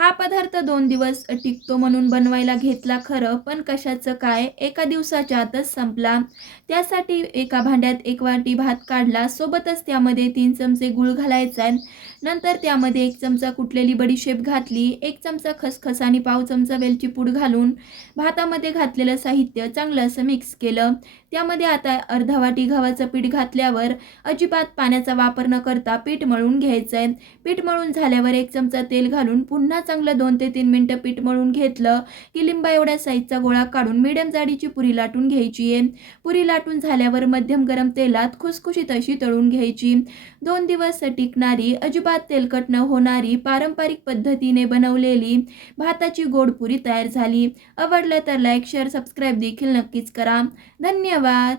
हा पदार्थ 2 दिवस टिकतो म्हणून बनवायला घेतला खरं, पण कशाचं काय एका दिवसाच्या आतच संपला. त्यासाठी एका भांड्यात 1 वाटी भात काढला. सोबतच त्यामध्ये 3 चमचे गूळ घालायचा आहे. नंतर त्यामध्ये 1 चमचा कुटलेली बडीशेप घातली, 1 चमचा खसखस आणि पाव चमचा वेलची पूड घालून भातामध्ये घातलेलं साहित्य चांगलं असं मिक्स केलं. त्यामध्ये आता अर्धा वाटी गव्हाचं पीठ घातल्यावर अजिबात पाण्याचा वापर न करता पीठ मळून घ्यायचं आहे. पीठ मळून झाल्यावर 1 चमचा तेल घालून पुन्हा चांगलं 2 ते 3 मिनिटं पीठ मळून घेतलं की लिंबा एवढ्या साईजचा गोळा काढून मीडियम जाडीची पुरी लाटून घ्यायची आहे. पुरी लाटून झाल्यावर मध्यम गरम तेलात खुसखुशीत अशी तळून घ्यायची. 2 दिवस टिकणारी, अजिबात तेलकट न होणारी, पारंपरिक पद्धतीने बनवलेली भाताची गोड पुरी तयार झाली. आवडलं तर लाईक, शेअर, सबस्क्राईब देखील नक्कीच करा. धन्यवाद.